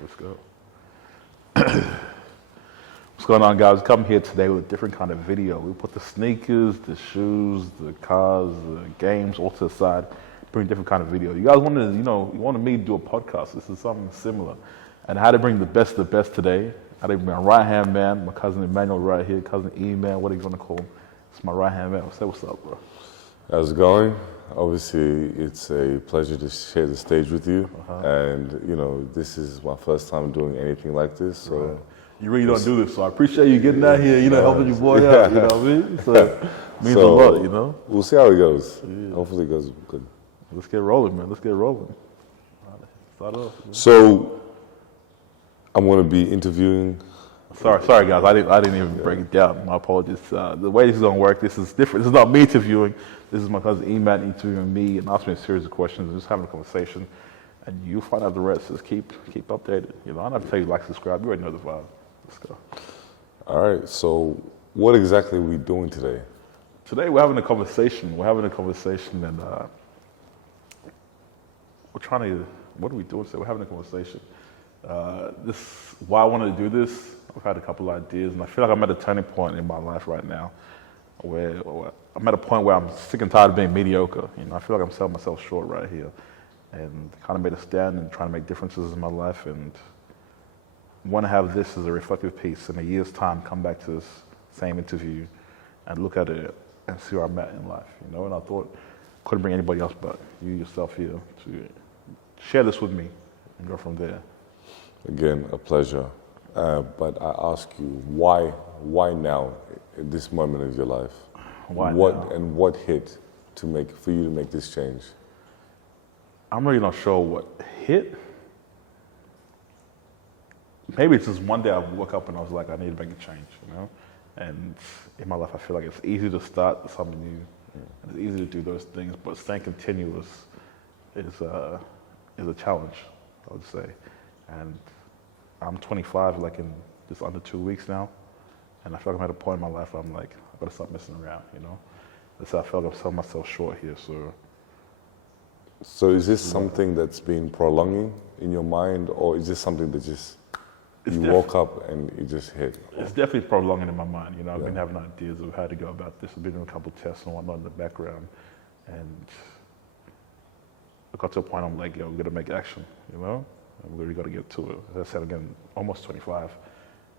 Let's go. What's going on, guys? Come here today with a different kind of video. We put the sneakers, the shoes, the cars, the games all to the side, bring a different kind of video. You guys wanted, you wanted me to do a podcast. This is something similar. And I had to bring the best of the best today. I had to bring my right-hand man, my cousin Emmanuel right here, cousin E-Man, what are you going to call him? It's my right-hand man. Say what's up, bro. How's it going? Obviously, it's a pleasure to share the stage with you. And, this is my first time doing anything like this. So right. You really don't do this, so I appreciate you getting out here, helping your boy out, you know what I mean? So it means a lot, We'll see how it goes. Yeah. Hopefully it goes good. Let's get rolling, man. Let's get rolling. Start off. Man. So I'm going to be interviewing. Sorry, guys. I didn't even break it down. My apologies. The way this is going to work, this is different. This is not me interviewing. This is my cousin E-Man interviewing me and asking me a series of questions, just having a conversation. And you'll find out the rest. Just keep updated. I don't have to tell you like, subscribe. You already know the vibe. Let's go. All right. So what exactly are we doing today? Today we're having a conversation. And we're trying to. What are we doing today? We're having a conversation. Why I wanted to do this. I've had a couple of ideas, and I feel like I'm at a turning point in my life right now, where I'm at a point where I'm sick and tired of being mediocre. I feel like I'm selling myself short right here, and kind of made a stand and trying to make differences in my life, and want to have this as a reflective piece. In a year's time, come back to this same interview and look at it and see where I'm at in life. And I thought couldn't bring anybody else but you yourself here to share this with me and go from there. Again, a pleasure. But I ask you, why now, at this moment of your life? Why now? And what hit for you to make this change? I'm really not sure what hit. Maybe it's just one day I woke up and I was like, I need to make a change, And in my life, I feel like it's easy to start something new. And it's easy to do those things, but staying continuous is a challenge, I would say. And I'm 25, like in just under 2 weeks now, and I feel like I'm at a point in my life where I'm like, I've got to stop messing around, That's how I feel like I'm selling myself short here, So is this something that's been prolonging in your mind, or is this something that you woke up and it just hit? It's definitely prolonging in my mind, I've been having ideas of how to go about this. I've been doing a couple of tests and whatnot in the background, and I got to a point I'm like, we're going to make action, We really got to get to it. As I said, again, almost 25.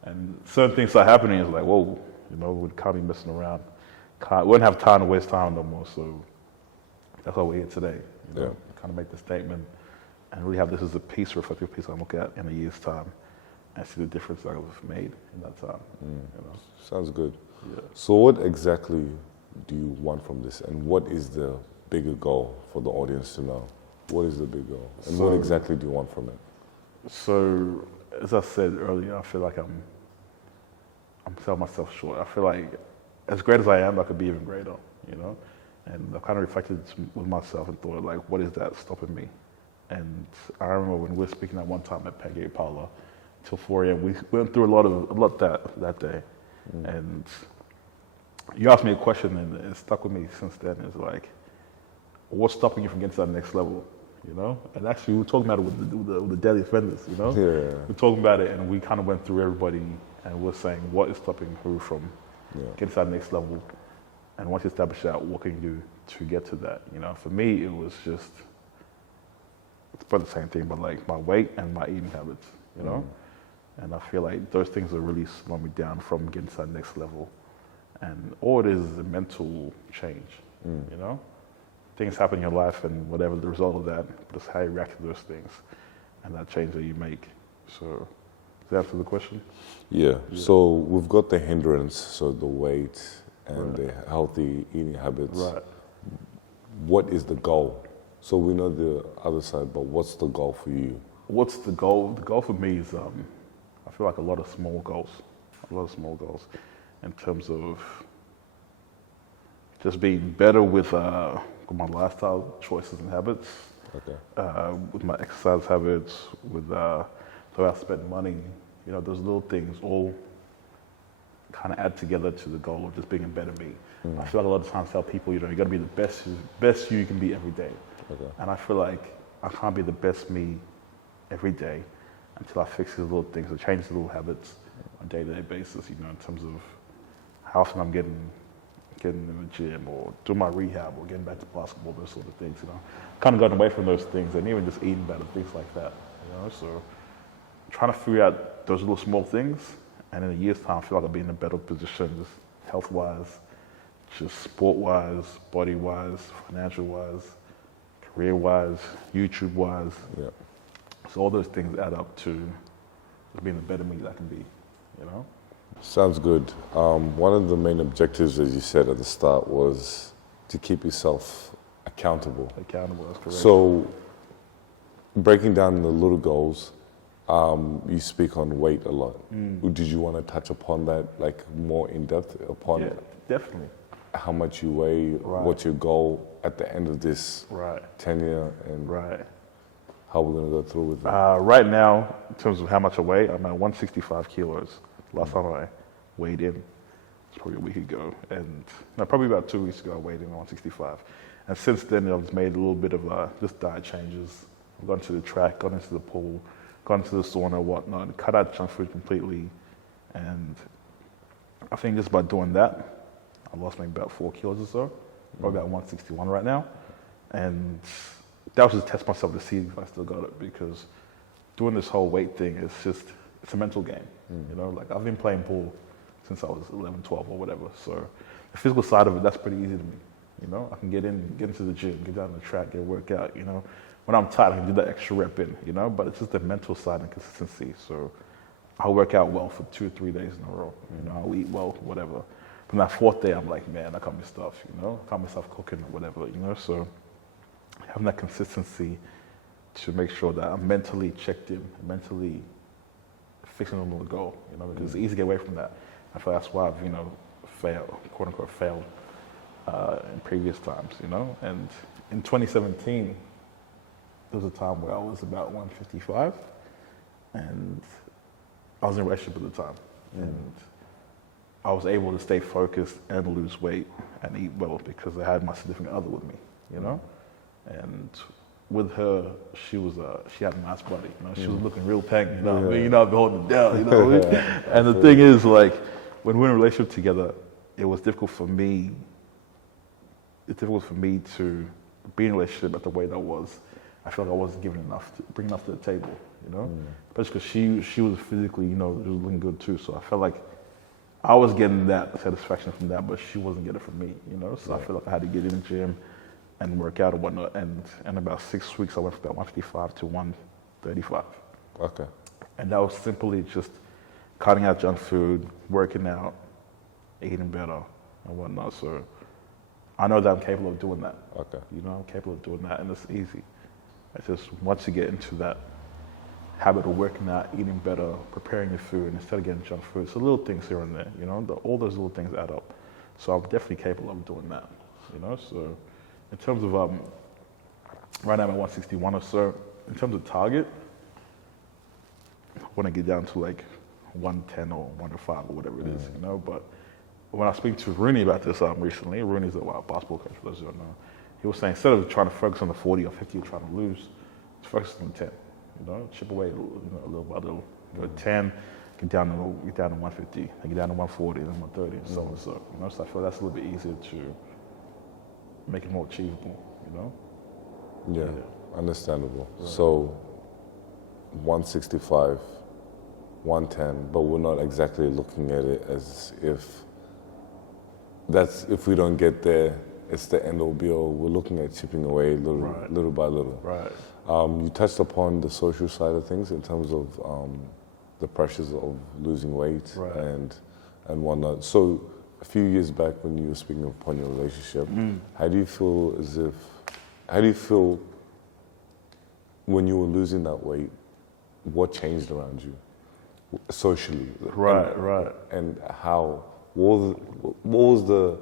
And certain things are happening. It's like, whoa, we can't be messing around. We wouldn't have time to waste time no more. So that's why we're here today. Kind of make the statement and really have this as a piece, a reflective piece I look at in a year's time and see the difference I've made in that time. Sounds good. Yeah. So what exactly do you want from this? And what is the bigger goal for the audience to know? What is the big goal? And what exactly do you want from it? So, as I said earlier, I feel like I'm selling myself short. I feel like as great as I am, I could be even greater, And I kind of reflected with myself and thought, like, what is that stopping me? And I remember when we were speaking at one time at Pancake Parlor till 4 a.m., we went through a lot that day. And you asked me a question, and it stuck with me since then. It's like, what's stopping you from getting to that next level? And actually we were talking about it with the deadly offenders, We're talking about it, and we kind of went through everybody, and we're saying what is stopping who from getting to that next level, and once you establish that, what can you do to get to that? For me, it was just, it's about the same thing, but like my weight and my eating habits, and I feel like those things are really slowing me down from getting to that next level, and all it is a mental change, Things happen in your life, and whatever the result of that, just how you react to those things, and that change that you make. So, does that answer the question? Yeah. So we've got the hindrance, so the weight and the healthy eating habits. Right. What is the goal? So we know the other side, but what's the goal for you? What's the goal? The goal for me is, I feel like a lot of small goals in terms of just being better with my lifestyle choices and habits, with my exercise habits, with the way I spend money. Those little things all kind of add together to the goal of just being a better me. I feel like a lot of times I tell people, you got to be the best you can be every day. And I feel like I can't be the best me every day until I fix these little things, or change the little habits on a day-to-day basis, you know, in terms of how often I'm getting in the gym or doing my rehab or getting back to basketball, those sort of things, you know. Kind of gotten away from those things and even just eating better, things like that, you know. So trying to figure out those little small things, and in a year's time, I feel like I'll be in a better position, just health-wise, just sport-wise, body-wise, financial-wise, career-wise, YouTube-wise. Yeah. So all those things add up to being the better me that I can be, you know? Sounds good. One of the main objectives, as you said at the start, was to keep yourself accountable. Accountable, that's correct. So, breaking down the little goals, you speak on weight a lot. Did you want to touch upon that, like more in depth upon Yeah, definitely. how much you weigh, Right. what's your goal at the end of this Right, tenure, and right. how we're going to go through with that? Right now, in terms of how much I weigh, I'm at 165 kilos. Last time I weighed in, it's probably a week ago. And no, probably about 2 weeks ago, I weighed in at 165. And since then, I've made a little bit of just diet changes. I've gone to the track, gone into the pool, gone to the sauna, whatnot, cut out junk food completely. And I think just by doing that, I lost maybe about 4 kilos or so. Probably about 161 right now. And that was just to test myself to see if I still got it, because doing this whole weight thing is just, it's a mental game. You know, like I've been playing pool since I was 11, 12 or whatever. So the physical side of it, that's pretty easy to me. You know, I can get into the gym, get down the track, get a workout, you know. When I'm tired, I can do that extra rep in, you know, but it's just the mental side and consistency. So I'll work out well for 2 or 3 days in a row. You know, I'll eat well, whatever. From that 4th day, I'm like, man, I can't be stuff, you know, I can't myself cooking or whatever, you know. So having that consistency to make sure that I'm mentally checked in, mentally fixing on the goal, you know, because it's easy to get away from that. I feel that's why I've, you know, failed, quote unquote, failed in previous times, you know. And in 2017, there was a time where I was about 155, and I was in a relationship at the time, and I was able to stay focused and lose weight and eat well because I had my significant other with me, you know. And with her, she had a nice body, you know. She was looking real tank, you know. I mean, you know, I've been holding it down, you know. And the thing is, like, when we're in a relationship together, it was difficult for me. It's difficult for me to be in a relationship at the weight I was. I felt like I wasn't giving enough, bring enough to the table, you know. Especially because she was physically, you know, she was looking good too. So I felt like I was getting that satisfaction from that, but she wasn't getting it from me, you know. So I feel like I had to get in the gym and work out and whatnot. And in about 6 weeks, I went from about 155 to 135. Okay. And that was simply just cutting out junk food, working out, eating better, and whatnot. So I know that I'm capable of doing that. Okay. You know, I'm capable of doing that, and it's easy. It's just once you get into that habit of working out, eating better, preparing your food instead of getting junk food. So little things here and there, you know, all those little things add up. So I'm definitely capable of doing that, you know. So in terms of, right now I'm at 161 or so. In terms of target, I want to get down to like 110 or 105 or whatever it is, you know. But when I was speaking to Rooney about this recently, Rooney's a basketball coach, for those who don't know, he was saying instead of trying to focus on the 40 or 50 you're trying to lose, focus on 10. You know, chip away, you know, a little by little. Go 10, get down to 150, then get down to 140, then 130, and so on and so. You know, so I feel that's a little bit easier to make it more achievable. You know. Yeah. Understandable. Right. So 165, 110, but we're not exactly looking at it as if we don't get there, it's the end all be all. We're looking at chipping away little by little. Right. You touched upon the social side of things in terms of the pressures of losing weight and whatnot. So a few years back when you were speaking upon your relationship, how do you feel when you were losing that weight, what changed around you socially? Right. And how, what was the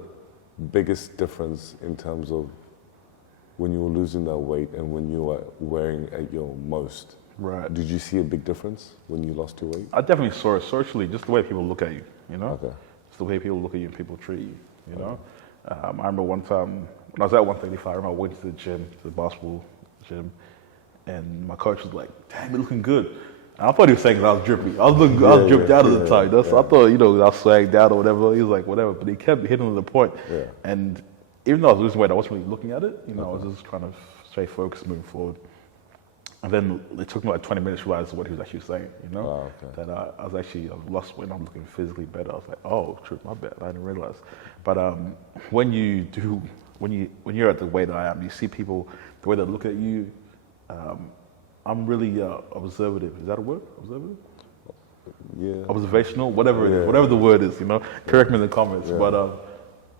biggest difference in terms of when you were losing that weight and when you were wearing at your most? Right. Did you see a big difference when you lost your weight? I definitely saw it socially, just the way people look at you, you know? Okay. Just the way people look at you and people treat you, you know? I remember one time, when I was at 135, I remember I went to the gym, to the basketball gym, and my coach was like, damn, you're looking good. I thought he was saying that I was drippy. I was dripped out at the time. So I thought, you know, I was swagged out or whatever. He was like, whatever. But he kept hitting the point. Yeah. And even though I was losing weight, I wasn't really looking at it. You know, I was just kind of stay focused, moving forward. And then it took me like 20 minutes to realize what he was actually saying, you know? That I lost weight and I'm looking physically better. I was like, oh, true, my bad. I didn't realize. But when you're at the weight that I am, you see people, the way they look at you, I'm really observative. Is that a word? Observative? Yeah. Observational? Whatever it is. Whatever the word is, you know? Correct me in the comments. But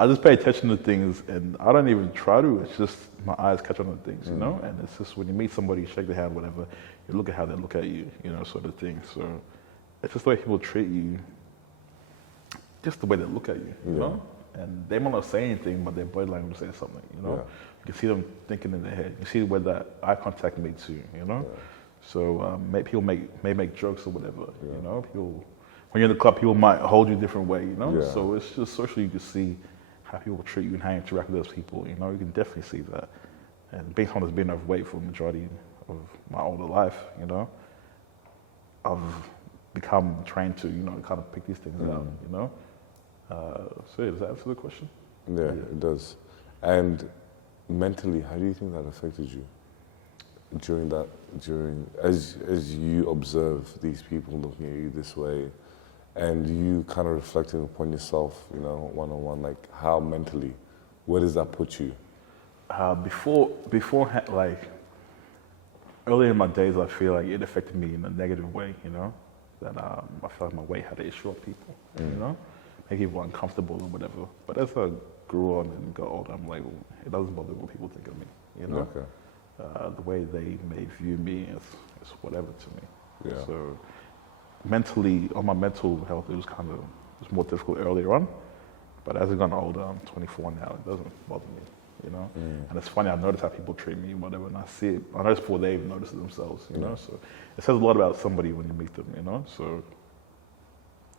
I just pay attention to things and I don't even try to. It's just my eyes catch on to things, you know? And it's just when you meet somebody, you shake their hand, whatever, you look at how they look at you, you know, sort of thing. So it's just the way people treat you, just the way they look at you, you know? And they might not say anything, but their body language says something, you know? You can see them thinking in their head. You see where that eye contact makes you, you know? So people may make jokes or whatever, you know? People, when you're in the club, people might hold you a different way, you know? So it's just socially you can see how people treat you and how you interact with those people, you know? You can definitely see that. And being someone that's been overweight for the majority of my older life, you know? I've become trained to, you know, kind of pick these things out, you know? So yeah, does that answer the question? Yeah, it does. And mentally, how do you think that affected you as you observe these people looking at you this way, and you kind of reflecting upon yourself, you know, one-on-one, like how mentally, where does that put you? Like earlier in my days, I feel like it affected me in a negative way, you know, that I felt like my weight had an issue on people, you know, make people uncomfortable or whatever. But as I grew on and got older, I'm like, well, it doesn't bother what people think of me, you know. The way they may view me is whatever to me. So mentally, on my mental health, it was more difficult earlier on. But as I've gotten older, I'm 24 now, it doesn't bother me, you know. And it's funny, I notice how people treat me, whatever, and I see it. I notice before they even notice it themselves, you know. So it says a lot about somebody when you meet them, you know. So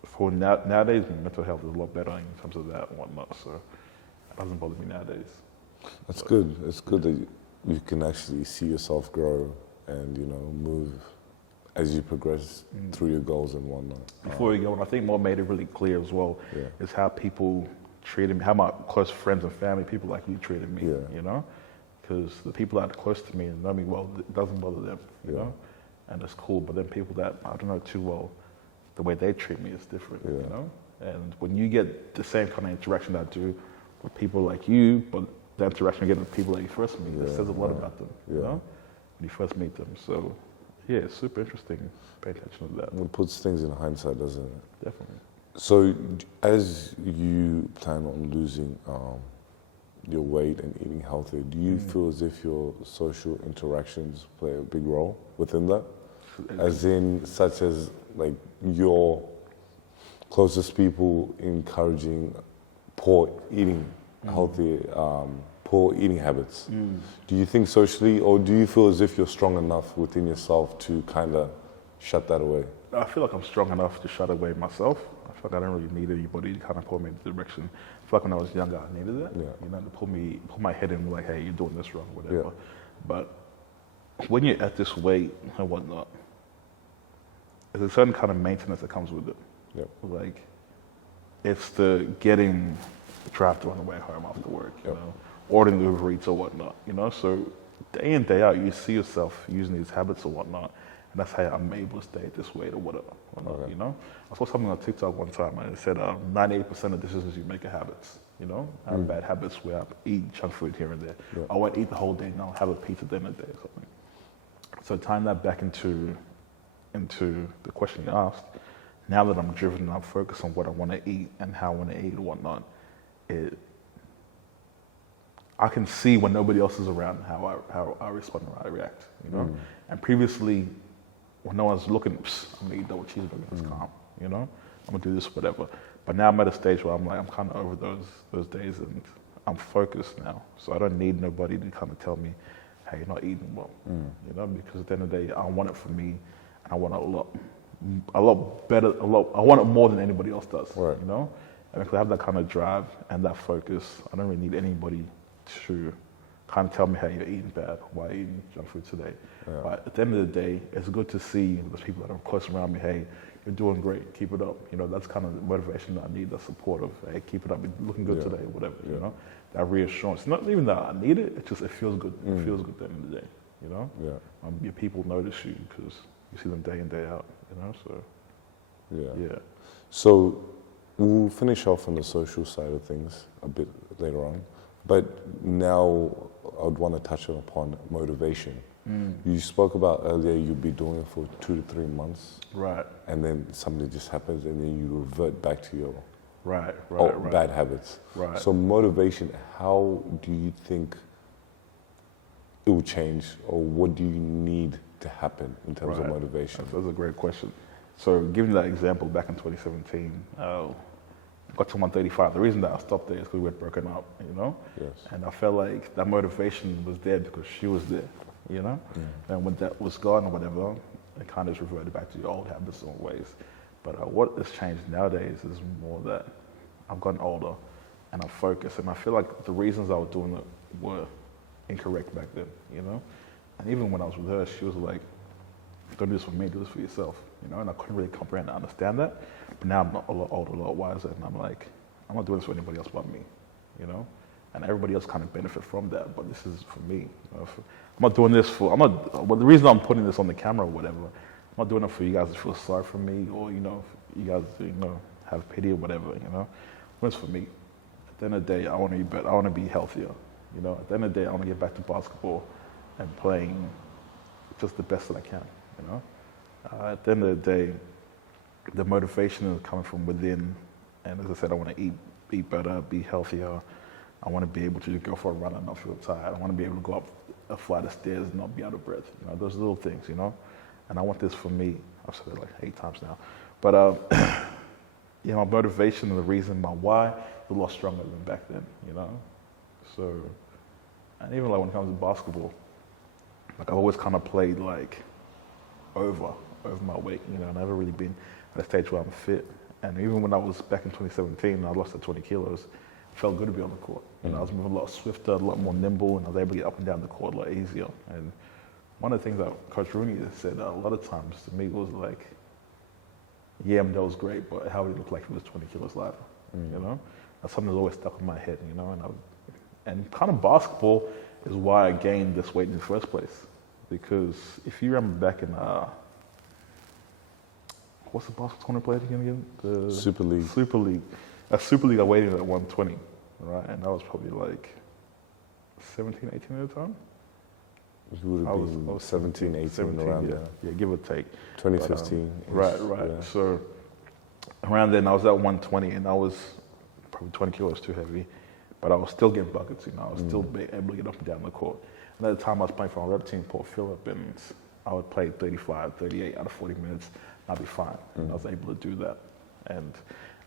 for nowadays, mental health is a lot better in terms of that and whatnot. So it doesn't bother me nowadays. That's good. It's good that you can actually see yourself grow and, you know, move as you progress through your goals and whatnot. Before we go on, I think what made it really clear as well is how people treated me, how my close friends and family, people like you treated me, you know? Because the people that are close to me and know me well, it doesn't bother them, you know? And it's cool, but then people that I don't know too well, the way they treat me is different, you know? And when you get the same kind of interaction that I do with people like you, but the interaction you get with people that you first meet, it says a lot about them, you know, when you first meet them. So, yeah, it's super interesting. Pay attention to that. It puts things in hindsight, doesn't it? Definitely. So, as you plan on losing your weight and eating healthy, do you feel as if your social interactions play a big role within that? As in, such as like your closest people encouraging poor eating, healthy, poor eating habits. Do you think socially, or do you feel as if you're strong enough within yourself to kind of shut that away? I feel like I'm strong enough to shut away myself. I feel like I don't really need anybody to kind of pull me in the direction. I feel like when I was younger, I needed that. You know, to pull my head in, like, hey, you're doing this wrong, whatever. But when you're at this weight and whatnot, there's a certain kind of maintenance that comes with it. Like, it's the getting the draft on the way home after work, you know, ordering Uber Eats or whatnot, you know. So day in, day out, you see yourself using these habits or whatnot, and that's how I'm able to stay this weight or whatever, you know. I saw something on TikTok one time, and it said 98% of decisions you make are habits, you know. I have bad habits where I eat junk food here and there. I won't eat the whole day, and I'll have a pizza at the end of the day or something. So tying that back into the question you asked, now that I'm driven and I'm focused on what I want to eat and how I want to eat and whatnot, I can see when nobody else is around how I respond and how I react, you know. And previously, when no one's looking, I'm gonna eat double cheeseburger. That's calm, you know. I'm gonna do this, whatever. But now I'm at a stage where I'm like, I'm kind of over those days, and I'm focused now. So I don't need nobody to kind of tell me, hey, you're not eating well, you know. Because at the end of the day, I want it for me, and I want it a lot better. I want it more than anybody else does, you know. And if I have that kind of drive and that focus, I don't really need anybody to kind of tell me, hey, you're eating bad. Why are you eating junk food today? But at the end of the day, it's good to see those people that are close around me, hey, you're doing great, keep it up. That's kind of the motivation that I need, the support of, hey, keep it up, you're looking good today, whatever, that reassurance. Not even that I need it, it feels good. It feels good at the end of the day, your people notice you because you see them day in, day out, so. Yeah. So we'll finish off on the social side of things a bit later on, but now I would want to touch upon motivation. You spoke about earlier you'd be doing it for 2 to 3 months, right? And then something just happens, and then you revert back to your right. bad habits. Right. So motivation, how do you think it will change, or what do you need to happen in terms of motivation? That's a great question. So giving that example, back in 2017, got to 135. The reason that I stopped there is because we had broken up, Yes. And I felt like that motivation was there because she was there, And when that was gone or whatever, it kind of just reverted back to the old habits and ways. But what has changed nowadays is more that I've gotten older and I'm focused, and I feel like the reasons I was doing it were incorrect back then, And even when I was with her, she was like, don't do this for me, do this for yourself, And I couldn't really comprehend and understand that. But now I'm a lot older, a lot wiser, and I'm like, I'm not doing this for anybody else but me, And everybody else kind of benefit from that, but this is for me. I'm not doing this for, the reason I'm putting this on the camera or whatever, I'm not doing it for you guys to feel sorry for me or, you you guys to, have pity or whatever, It's for me. At the end of the day, I want to be better, I want to be healthier, At the end of the day, I want to get back to basketball and playing just the best that I can, At the end of the day, the motivation is coming from within, and as I said, I want to eat better, be healthier. I want to be able to just go for a run and not feel tired. I want to be able to go up a flight of stairs and not be out of breath. Those little things, And I want this for me. I've said it like 8 times now. But my motivation and the reason, my why, is a lot stronger than back then, So, and even like when it comes to basketball, like I've always kind of played like over my weight, I've never really been at a stage where I'm fit. And even when I was back in 2017, I lost 20 kilos. It felt good to be on the court. I was moving a lot swifter, a lot more nimble, and I was able to get up and down the court a lot easier. And one of the things that Coach Rooney said a lot of times to me was like, yeah, that was great, but how would it look like if it was 20 kilos lighter? That's something that's always stuck in my head, and kind of basketball is why I gained this weight in the first place. Because if you remember back in, what's the basketball tournament played again? The Super League. Super League. At Super League, I weighed in at 120, right? And I was probably like 17, 18 at the time. You would have been 17, 18, around there. Yeah, give or take. 2015. Right. Yeah. So around then, I was at 120, and I was probably 20 kilos too heavy, but I was still getting buckets, I was still able to get up and down the court. And at the time, I was playing for our rep team, Port Phillip, and I would play 35, 38 out of 40 minutes, and I'd be fine. And I was able to do that. And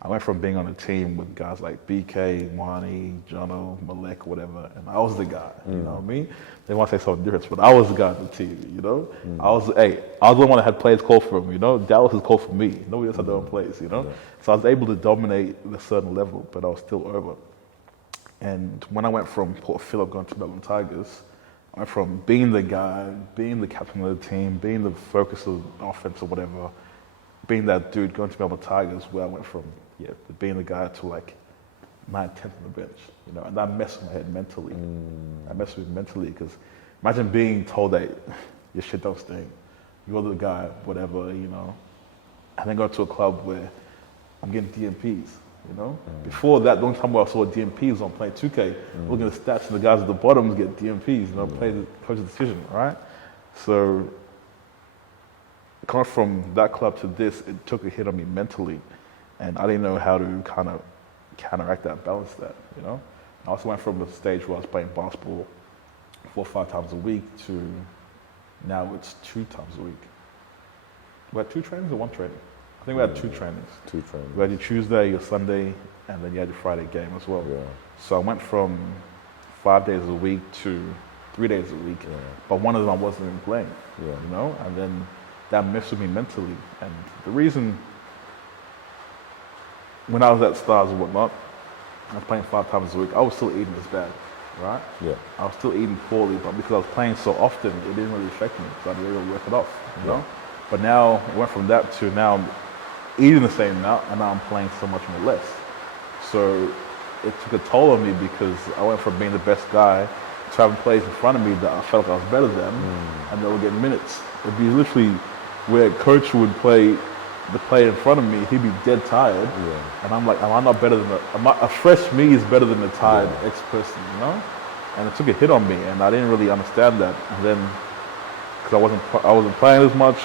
I went from being on a team with guys like BK, Wani, Jono, Malek, whatever, and I was the guy, you know what I mean? They want to say something different, but I was the guy on the team, I was the one that had plays called for him, Dallas is called for me. Nobody else had their own plays, Yeah. So I was able to dominate at a certain level, but I was still over. And when I went from Port Phillip going to Melbourne Tigers, I went from being the guy, being the captain of the team, being the focus of the offense or whatever, being that dude going to Melbourne Tigers, where I went from being the guy to like 9th, 10th on the bench, and that messed with my head mentally. That messed with me mentally because imagine being told that your shit don't stink, you're the guy, whatever, and then go to a club where I'm getting DMPs, Before that, the only time where I saw DMPs was on playing 2K, looking at the stats and the guys at the bottom get DMPs, play the coach's decision, right? So coming from that club to this, it took a hit on me mentally. And I didn't know how to kind of counteract that, balance that, I also went from a stage where I was playing basketball 4 or 5 times a week to now it's 2 times a week. We had 2 trainings or 1 training? I think we had 2 trainings. 2 trainings. We had your Tuesday, your Sunday, and then you had your Friday game as well. Yeah. So I went from 5 days a week to 3 days a week, but one of them I wasn't even playing, and then that messed with me mentally. And the reason, when I was at Stars and whatnot, I was playing 5 times a week, I was still eating as bad. right? Yeah. I was still eating poorly, but because I was playing so often, it didn't really affect me. So I didn't really work it off, you know? But now, it went from that to now I'm eating the same amount, and now I'm playing so much more less. So it took a toll on me because I went from being the best guy to having players in front of me that I felt like I was better than, and they were getting minutes. It'd be literally where coach would play the player in front of me, he'd be dead tired, and I'm like, am I not better than a fresh me is better than a tired ex-person, you know? And it took a hit on me, and I didn't really understand that. And then, because I wasn't playing as much,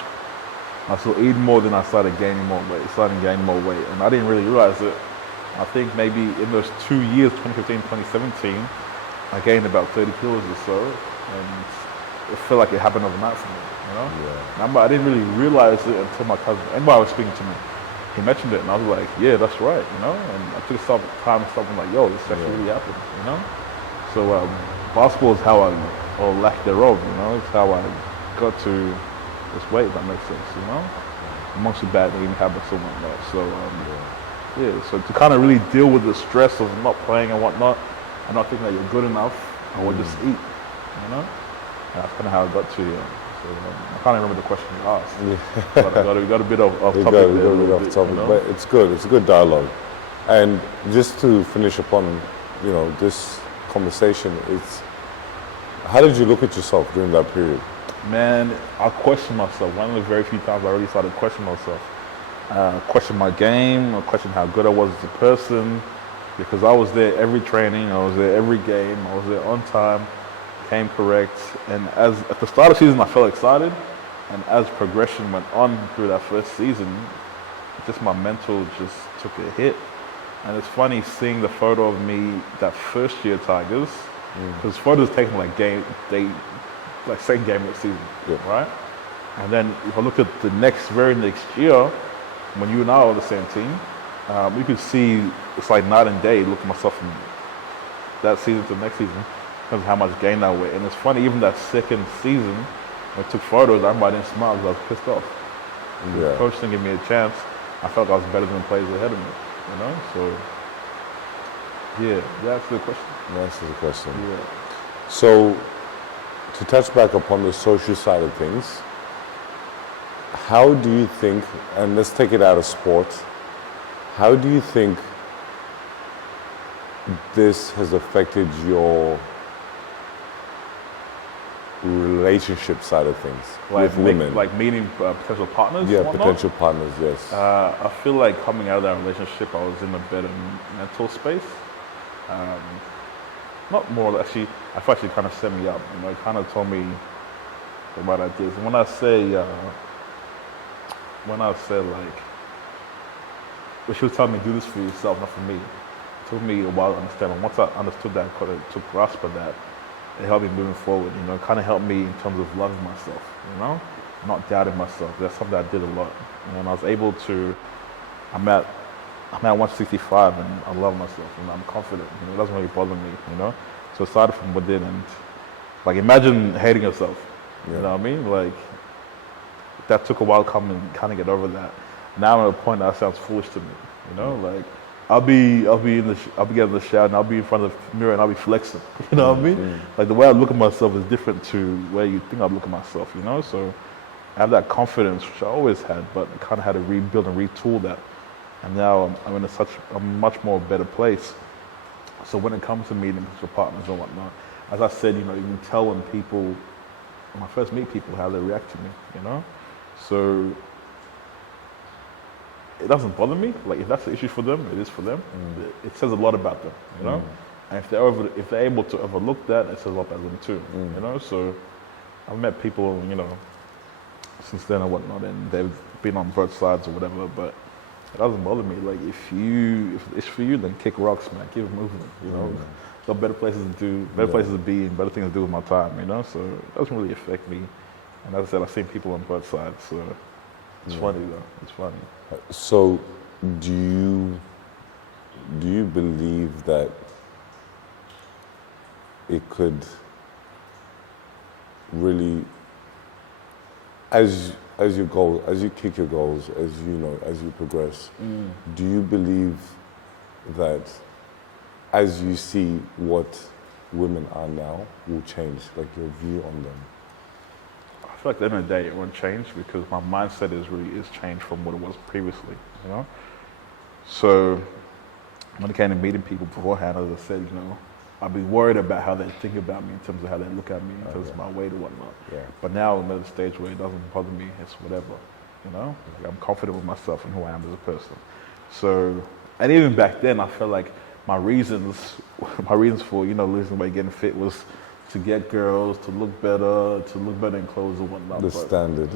I was still eating more, then I started gaining more weight, and I didn't really realize it. I think maybe in those 2 years, 2015, 2017, I gained about 30 kilos or so, and it felt like it happened overnight for me, you know? Yeah. I didn't really realize it until my cousin, anybody was speaking to me, he mentioned it, and I was like, yeah, that's right, you know? And I took some time and stuff, and like, yo, this actually really happened, you know? So basketball is how or lack thereof, you know? It's how I got to this weight, if that makes sense, you know? Amongst the bad eating habits and whatnot. So, so to kind of really deal with the stress of not playing and whatnot, and not thinking that you're good enough, I would just eat, you know? And that's kind of how I got to here. So I can't remember the question you asked, but we got a bit off topic there. We got a bit off topic, you know? But it's good. It's a good dialogue. And just to finish upon, you know, this conversation, it's how did you look at yourself during that period? Man, I questioned myself. One of the very few times I really started questioning myself. Question my game, I question how good I was as a person, because I was there every training, I was there every game, I was there on time, came correct, and at the start of the season I felt excited, and as progression went on through that first season, just my mental just took a hit. And it's funny seeing the photo of me that first year Tigers, because photos taken like second game of the season, right? And then if I look at the very next year, when you and I were on the same team, you could see it's like night and day. Look at myself from that season to the next season, because of how much gain I weighed. And it's funny, even that second season, when I took photos, I didn't smile because I was pissed off. The coach didn't give me a chance. I felt I was better than the players ahead of me, you know? So, that's the question. That's the question. Yeah. So, to touch back upon the social side of things, how do you think, and let's take it out of sports, how do you think this has affected your relationship side of things with women? Like meeting potential partners? Yeah, potential partners, yes. I feel like coming out of that relationship, I was in a better mental space. Not more, actually, I feel actually kind of set me up. You know, it kind of told me the right ideas. And when I said like, well, she was telling me do this for yourself, not for me. It took me a while to understand. And once I understood that, took grasp of that, it helped me moving forward. You know, it kind of helped me in terms of loving myself. You know, not doubting myself. That's something I did a lot. And I was able to. I'm at 165 and I love myself and I'm confident. You know, it doesn't really bother me. You know, so aside from within, and like imagine hating yourself. You know what I mean? Like that took a while to come and kind of get over that. Now I'm at a point that sounds foolish to me. You know, like I'll be getting in the shower and I'll be in front of the mirror and I'll be flexing. You know what I mean? Like the way I look at myself is different to where you think I look at myself. You know, so I have that confidence which I always had, but I kind of had to rebuild and retool that. And now I'm in a much more better place. So when it comes to meeting with partners and whatnot, as I said, you know, you can tell when I first meet people, how they react to me, you know? So it doesn't bother me. Like if that's the issue for them, it is for them. It says a lot about them, you know? And if they're able to overlook that, it says a lot about them too, you know? So I've met people, you know, since then and whatnot, and they've been on both sides or whatever, but it doesn't bother me. Like if it's for you, then kick rocks, man. Keep it moving. You know, got better places to be, and better things to do with my time. You know, so it doesn't really affect me. And as I said, I've seen people on both sides, so it's funny though. It's funny. So, do you believe that it could really, as you kick your goals, as you progress, do you believe that as you see what women are now will change, like your view on them? I feel like at the end of the day, it won't change because my mindset is changed from what it was previously, you know? So when it came to meeting people beforehand, as I said, you know, I'd be worried about how they think about me in terms of how they look at me, in terms of my weight or whatnot. Yeah. But now I'm at a stage where it doesn't bother me, it's whatever, you know? Like, I'm confident with myself and who I am as a person. So, and even back then, I felt like my reasons for, you know, losing weight, getting fit was to get girls, to look better in clothes and whatnot. The standard,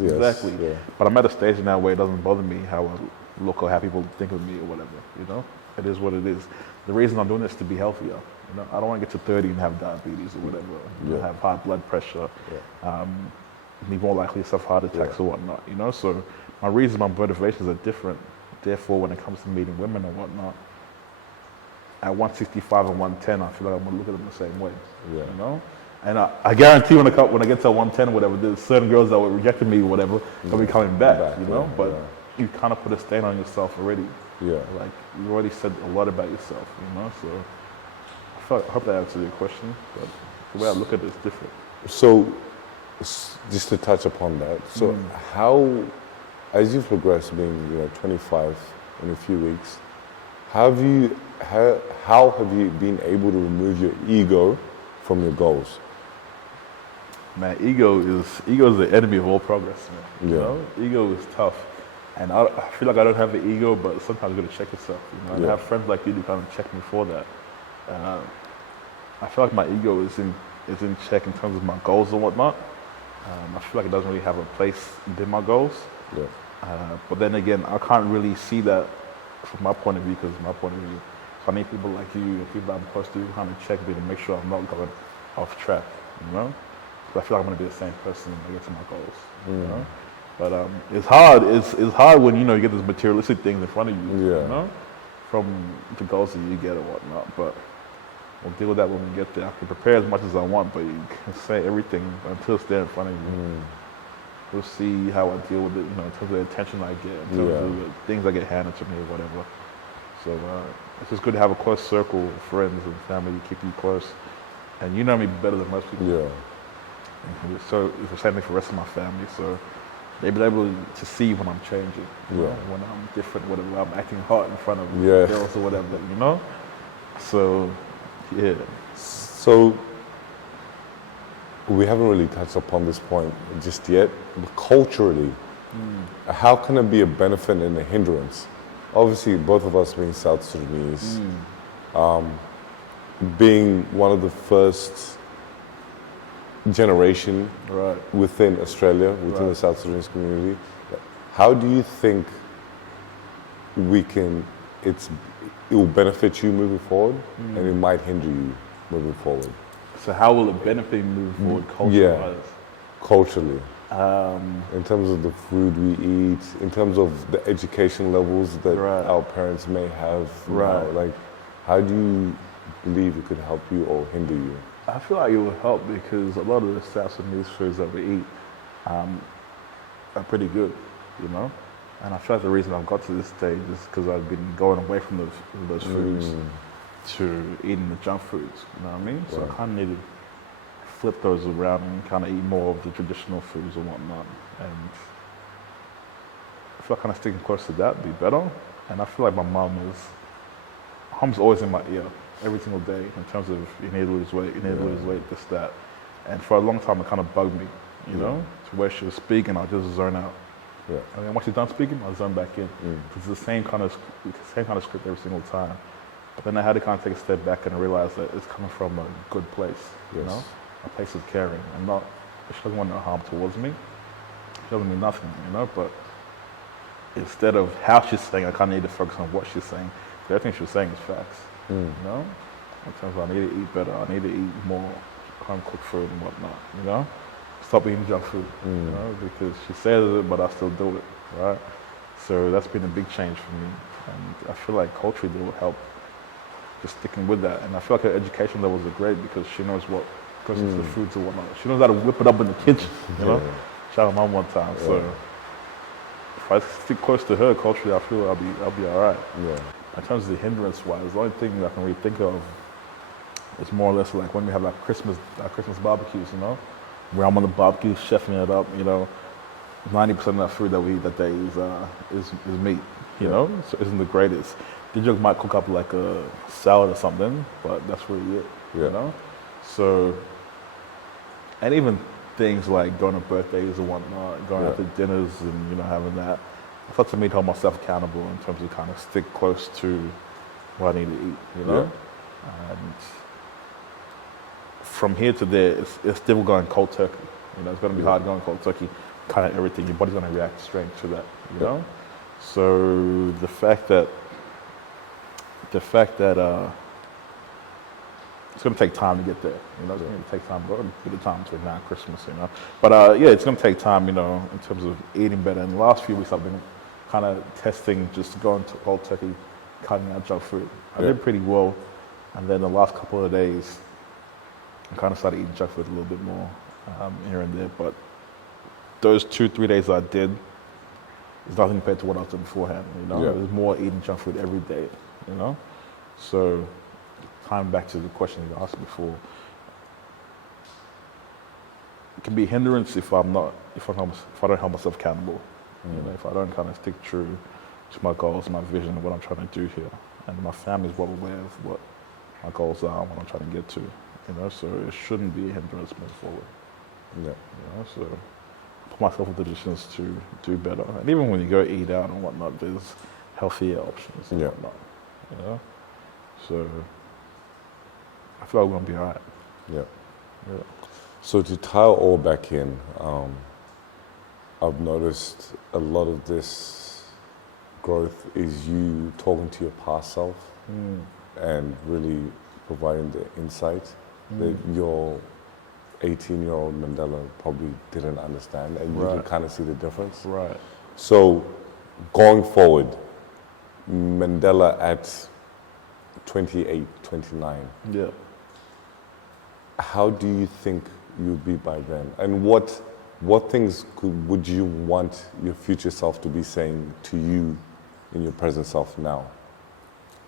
yes. Exactly. Yeah. But I'm at a stage now where it doesn't bother me how I look or how people think of me or whatever, you know? It is what it is. The reason I'm doing this is to be healthier, you know? I don't want to get to 30 and have diabetes or whatever, you know, have high blood pressure, be more likely to suffer heart attacks or whatnot, you know? So my reasons, my motivations are different. Therefore, when it comes to meeting women and whatnot, at 165 and 110, I feel like I'm gonna look at them the same way, you know? And I guarantee when I get to 110 or whatever, there's certain girls that would reject me or whatever, they'll be coming back, you know? But you kind of put a stain on yourself already. Yeah. Like, you already said a lot about yourself, you know? So I hope that answers your question, but the way I look at it is different. So, just to touch upon that, so how, as you've progressed, being 25 in a few weeks, how have you been able to remove your ego from your goals? Man, ego is the enemy of all progress, man. You know? Ego is tough. And I feel like I don't have the ego, but sometimes you got to check yourself. You know? And I have friends like you to kind of check me for that. I feel like my ego is in check in terms of my goals and whatnot. I feel like it doesn't really have a place in my goals. But then again, I can't really see that from my point of view because my point of view. So I need people like you and people I'm close to kind of check me to make sure I'm not going off track, you know? But I feel like I'm going to be the same person when I get to my goals, you know? But it's hard. It's hard when, you get these materialistic things in front of you, you know? From the goals that you get or whatnot. But we'll deal with that when we get there. I can prepare as much as I want, but you can say everything until it's there in front of you. We'll see how I deal with it, in terms of the attention I get, in terms of the things that get handed to me or whatever. So it's just good to have a close circle of friends and family to keep you close. And you know me better than most people. And so it's the same thing for the rest of my family. So they'll be able to see when I'm changing, when I'm different, whatever, I'm acting hot in front of girls or whatever, you know? So, So we haven't really touched upon this point just yet, but culturally, how can it be a benefit and a hindrance? Obviously, both of us being South Sudanese, being one of the first generation within Australia, within the South Sudanese community, how do you think it will benefit you moving forward and it might hinder you moving forward? So how will it benefit me moving forward culture-wise? Culturally. In terms of the food we eat, in terms of the education levels that our parents may have. Like, how do you believe it could help you or hinder you? I feel like it will help because a lot of the South Sudanese foods that we eat are pretty good, you know? And I feel like the reason I've got to this stage is because I've been going away from those foods to eating the junk foods, you know what I mean? So I kind of need to flip those around and kind of eat more of the traditional foods and whatnot. And I feel like kind of sticking close to that would be better. And I feel like my mom's always in my ear every single day in terms of you need to lose weight, this, that. And for a long time it kind of bugged me, you know, to where she was speaking, I'll just zone out. And then once she's done speaking, I'll zone back in. It's the same kind of script every single time. But then I had to kind of take a step back and realize that it's coming from a good place, you know, a place of caring. And she doesn't want no harm towards me. She doesn't mean nothing, you know, but instead of how she's saying, I kind of need to focus on what she's saying. Everything she's saying is facts, you know? In terms of I need to eat better, I need to eat more home-cooked food and whatnot, you know? Stop eating junk food, you know, because she says it, but I still do it, right? So that's been a big change for me. And I feel like culturally it will help just sticking with that. And I feel like her education levels are great because she knows what goes into the foods and whatnot. She knows how to whip it up in the kitchen, you know? Shout out mom one time. So if I stick close to her culturally, I feel I'll be all right. In terms of the hindrance-wise, the only thing I can really think of It's more or less like when we have our Christmas barbecues, you know, where I'm on the barbecue chefing it up, you know. 90% of that food that we eat that day is meat, you know, so it isn't the greatest. The joke might cook up like a salad or something, but that's really it, you know. So, and even things like going to birthdays and whatnot, going out to dinners and, you know, having that. I thought to me to hold myself accountable in terms of kind of stick close to what I need to eat, you know. And from here to there, it's still going cold turkey. You know, it's going to be hard going cold turkey. Kind of everything, your body's going to react straight to that, you know. So the fact that it's going to take time to get there, you know. It's going to take time, but it'll be the time between now and Christmas, you know. But yeah, it's going to take time, you know, in terms of eating better. In the last few weeks, I've been kind of testing, just going to cold turkey, cutting out junk food. I did pretty well, and then the last couple of days, I kind of started eating junk food a little bit more here and there, but those 2-3 days I did is nothing compared to what I was doing beforehand, you know. It was more eating junk food every day, you know. So, coming back to the question you asked before, it can be a hindrance if I don't hold myself accountable, you know, if I don't kind of stick true to my goals, my vision, what I'm trying to do here, and my family's well aware of what my goals are and what I'm trying to get to, you know. So it shouldn't be a hindrance moving forward, you know. So put myself in positions to do better. And even when you go eat out and whatnot, there's healthier options and whatnot, you know. So I feel like we're going to be all right. So to tie it all back in, I've noticed a lot of this growth is you talking to your past self and really providing the insight that your 18-year-old Mandela probably didn't understand, and you can kind of see the difference. Right. So, going forward, Mandela at 28, 29. Yeah. How do you think you'll be by then? And what things would you want your future self to be saying to you in your present self now?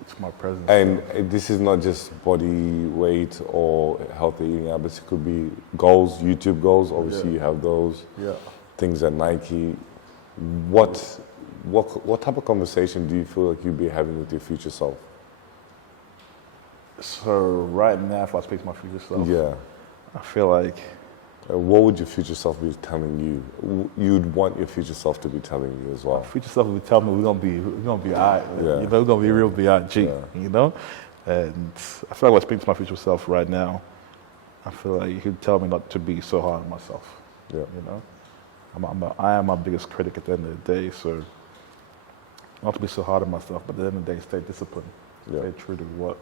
It's my present and self. This is not just body weight or healthy eating habits. It could be goals, YouTube goals. Obviously, you have those. Things at Nike. What type of conversation do you feel like you'd be having with your future self? So right now, if I speak to my future self, I feel like. What would your future self be telling you? You'd want your future self to be telling you as well. My future self would be telling me we're gonna be all right. You know, we're gonna be real B.I.G. You know, and I feel like when I speak to my future self right now, I feel like he'd tell me not to be so hard on myself. You know, I am my biggest critic at the end of the day, so not to be so hard on myself, but at the end of the day, stay disciplined, stay true to what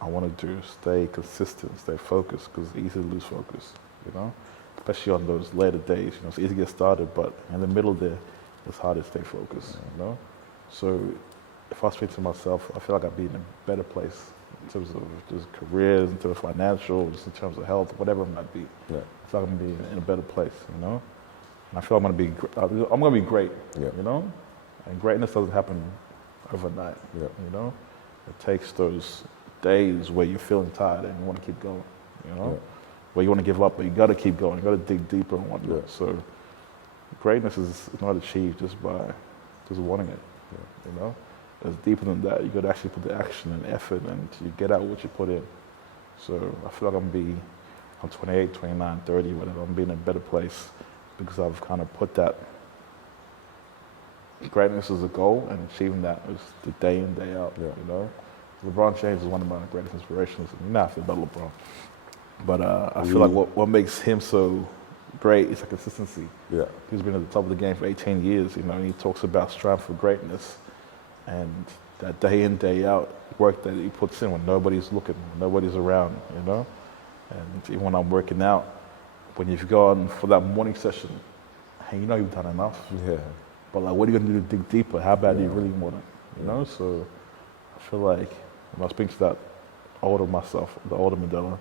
I want to do, stay consistent, stay focused, because it's easy to lose focus. You know. Especially on those later days, you know, it's easy to get started, but in the middle there, it's hard to stay focused, you know? So if I speak to myself, I feel like I'd be in a better place in terms of just careers, in terms of financial, just in terms of health, whatever it might be. I feel like I'm going to be in a better place, you know? And I feel I'm going to be great, you know? And greatness doesn't happen overnight, you know? It takes those days where you're feeling tired and you want to keep going, you know? Where you want to give up, but you got to keep going. You got to dig deeper and whatnot. So greatness is not achieved just by just wanting it. You know, it's deeper than that. You got to actually put the action and effort, and you get out what you put in. So I feel like I'm 28, 29, 30, whatever. I'm being in a better place because I've kind of put that greatness as a goal, and achieving that is the day in, day out. You know, LeBron James is one of my greatest inspirations. You know, I feel about LeBron. But I feel like what makes him so great is the consistency. He's been at the top of the game for 18 years, you know, and he talks about striving for greatness and that day in, day out work that he puts in when nobody's looking, nobody's around, you know. And even when I'm working out, when you've gone for that morning session, hey, you know you've done enough. But like, what are you going to do to dig deeper? How bad do you really want it? You know, so I feel like when I speak to that older myself, the older Mandela,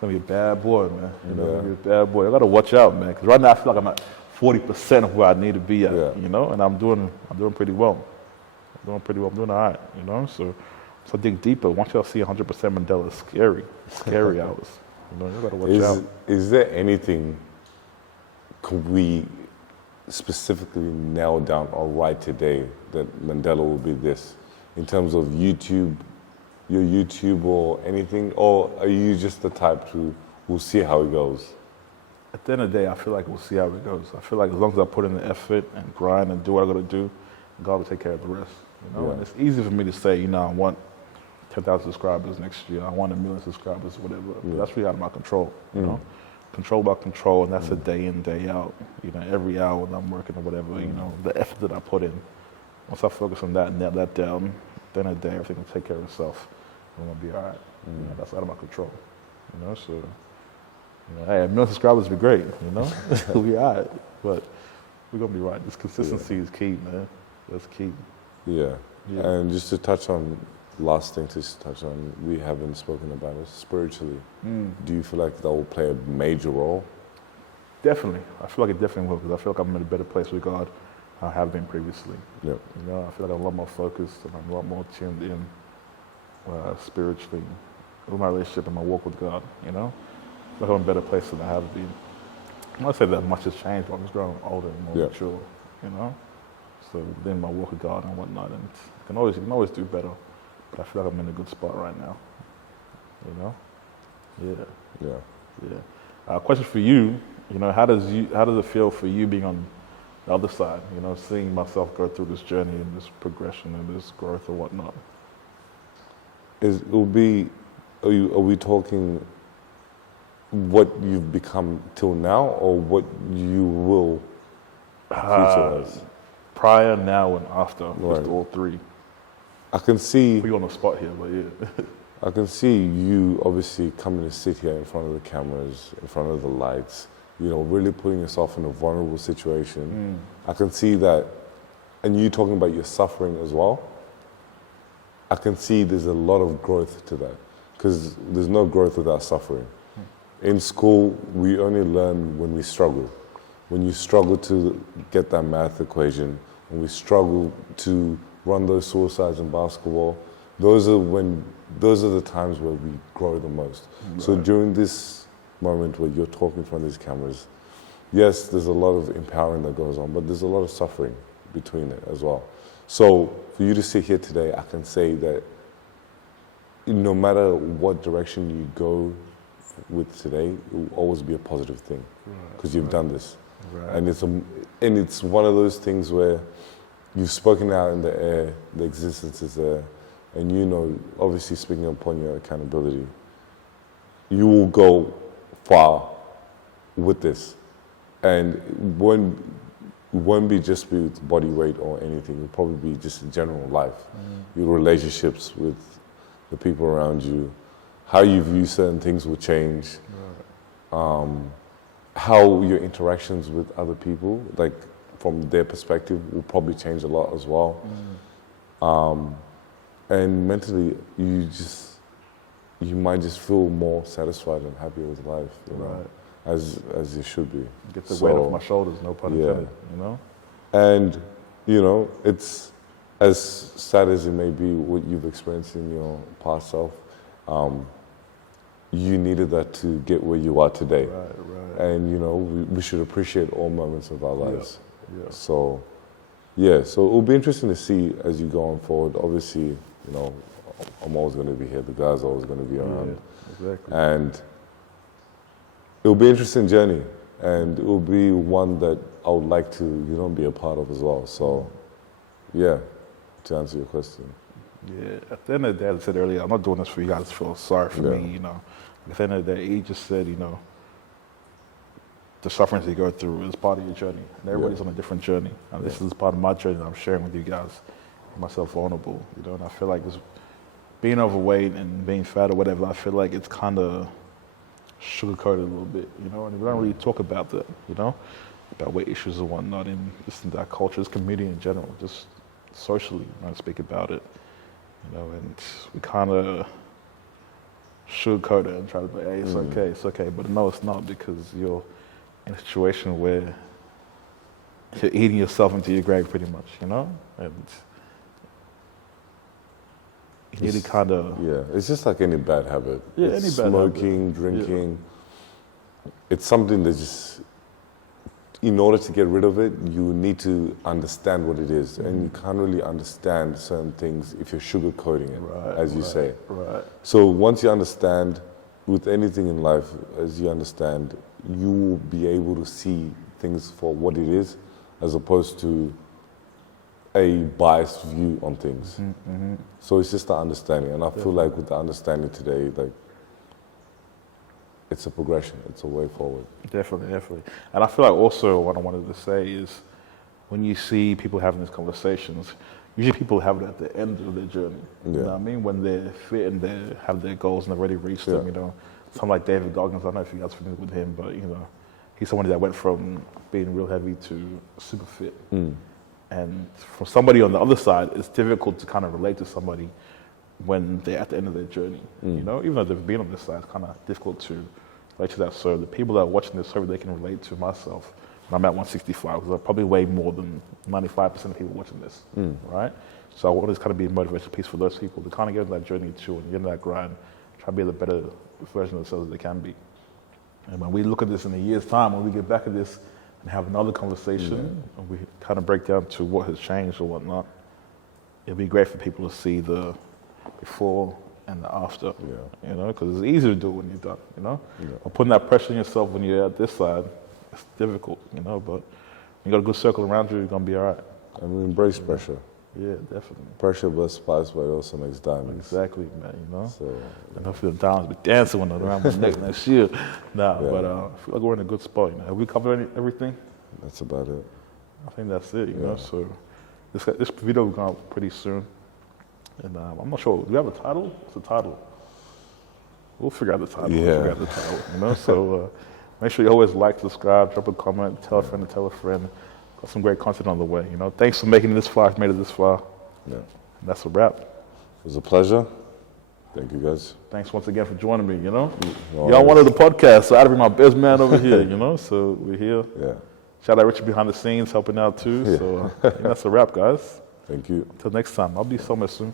I'm going to be a bad boy, man. You know, I'm going to be a bad boy. I got to watch out, man. Because right now I feel like I'm at 40% of where I need to be at, you know, and I'm doing pretty well. I'm doing all right, you know. So So dig deeper. Once y'all see 100% Mandela, it's scary hours. You know, you gotta watch out. Is there anything could we specifically nail down or write today that Mandela will be this? In terms of YouTube, your YouTube or anything? Or are you just the type to, we'll see how it goes? At the end of the day, I feel like we'll see how it goes. I feel like as long as I put in the effort and grind and do what I gotta do, God will take care of the rest. You know, Yeah. and it's easy for me to say, you know, I want 10,000 subscribers next year. I want 1 million subscribers, whatever. But that's really out of my control. You know, control by control, and that's a day in, day out. You know, every hour that I'm working or whatever. You know, the effort that I put in. Once I focus on that and nail that down, then a day everything will take care of itself. I'm gonna be all right. You know, that's out of my control. You know, so you know, hey, 1 million subscribers would be great. You know, we'll be all right. But we're gonna be right. This consistency is key, man. That's key. Yeah. And just to touch on, last thing to touch on, we haven't spoken about it spiritually. Do you feel like that will play a major role? Definitely. I feel like it definitely will, because I feel like I'm in a better place with God than I have been previously. Yeah. You know, I feel like I'm a lot more focused and I'm a lot more tuned in spiritually with my relationship and my walk with God, you know? I feel like I'm in a better place than I have been. I'm not saying that much has changed, but I'm just growing older and more mature, you know? So then my walk with God and whatnot, and you can always do better. But I feel like I'm in a good spot right now. You know? Yeah. Question for you, you know, how does it feel for you being on the other side, you know, seeing myself go through this journey and this progression and this growth and whatnot? Are we talking what you've become till now, or what you will future-wise? Prior, now, and after, just all three. I can see... Put you on the spot here, but yeah. I can see you obviously coming to sit here in front of the cameras, in front of the lights, you know, really putting yourself in a vulnerable situation. I can see that, and you talking about your suffering as well. I can see there's a lot of growth to that, because there's no growth without suffering. In school, we only learn when we struggle. When you struggle to get that math equation, when we struggle to run those suicides in basketball, those are the times where we grow the most. Right. So during this moment where you're talking in front of these cameras, yes, there's a lot of empowering that goes on, but there's a lot of suffering between it as well. So for you to sit here today, I can say that no matter what direction you go with today, it will always be a positive thing, because you've done this. Right. And it's one of those things where you've spoken out in the air, the existence is there, and you know, obviously speaking upon your accountability, you will go far with this. And it won't be just with body weight or anything, it'll probably be just in general life. Your relationships with the people around you, how you view certain things will change. How your interactions with other people, like from their perspective, will probably change a lot as well. And mentally, you might just feel more satisfied and happy with life, you know, as you should be. Get the weight off my shoulders, no pun intended, you know? And, you know, it's as sad as it may be what you've experienced in your past self, you needed that to get where you are today. Right. And, you know, we should appreciate all moments of our lives. Yeah. So it will be interesting to see as you go on forward. Obviously, you know, I'm always going to be here. The guys are always going to be around. Yeah, exactly. And it will be an interesting journey. And it will be one that I would like to, you know, be a part of as well. So, yeah, to answer your question. Yeah, at the end of the day, as I said earlier, I'm not doing this for you guys to feel sorry for me, you know. At the end of the day, he just said, you know, the sufferings you go through is part of your journey. And everybody's on a different journey. And this is part of my journey that I'm sharing with you guys, myself vulnerable, you know. And I feel like this, being overweight and being fat or whatever, I feel like it's kind of sugar-coated a little bit, you know. And we don't really talk about that, you know, about weight issues and whatnot in just in that culture, this community in general, just socially, you know, speak about it. You know, and we kind of sugarcoat it and try to be, hey, it's okay. But no, it's not, because you're in a situation where you're eating yourself into your grave pretty much, you know? And you need to kind of... Yeah, it's just like any bad habit. Yeah, It's any bad habit. smoking, drinking. Yeah. It's something that just, in order to get rid of it, you need to understand what it is. And you can't really understand certain things if you're sugarcoating it, as you say. Right. So once you understand, with anything in life, as you understand, you will be able to see things for what it is, as opposed to a biased view on things. So it's just the understanding, and I feel like with the understanding today, like it's a progression, it's a way forward. Definitely. And I feel like also what I wanted to say is, when you see people having these conversations, usually people have it at the end of their journey. You know what I mean? When they're fit and they have their goals and they've already reached them, you know. Someone like David Goggins, I don't know if you guys are familiar with him, but you know, he's someone that went from being real heavy to super fit. And for somebody on the other side, it's difficult to kind of relate to somebody when they're at the end of their journey. You know, even though they've been on this side, it's kind of difficult to relate to that. So the people that are watching this, hopefully they can relate to myself. And I'm at 165, because I probably weigh more than 95% of people watching this, right? So I want this kind of be a motivation piece for those people to kind of get into that journey too, and get into that grind, try to be the better version of themselves that they can be. And when we look at this in a year's time, when we get back at this and have another conversation, and we kind of break down to what has changed or whatnot, it'd be great for people to see the before and the after, you know, because it's easy to do when you're done, you know. Or putting that pressure on yourself when you're at this side, it's difficult, you know, but when you got a good circle around you, you're going to be all right. And we embrace pressure. Yeah, definitely. Pressure but spice, but it also makes diamonds. Exactly, man, you know. So, and hopefully the diamonds be dancing when they're around my neck next year. But I feel like we're in a good spot, you know. Have we covered everything? That's about it. I think that's it, you know. So this video will come out pretty soon. And I'm not sure, do we have a title? What's the title? We'll figure out the title. Yeah. We'll figure out the title, you know. So make sure you always like, subscribe, drop a comment, tell a friend to tell a friend. Got some great content on the way, you know. Thanks for making it this far. I've made it this far. Yeah. And that's a wrap. It was a pleasure. Thank you, guys. Thanks once again for joining me, you know. No Y'all worries. wanted the podcast, so I had to bring my best man over here, you know. So we're here. Yeah. Shout out Richard behind the scenes helping out too. Yeah. So that's a wrap, guys. Thank you. Until next time. I'll be somewhere soon.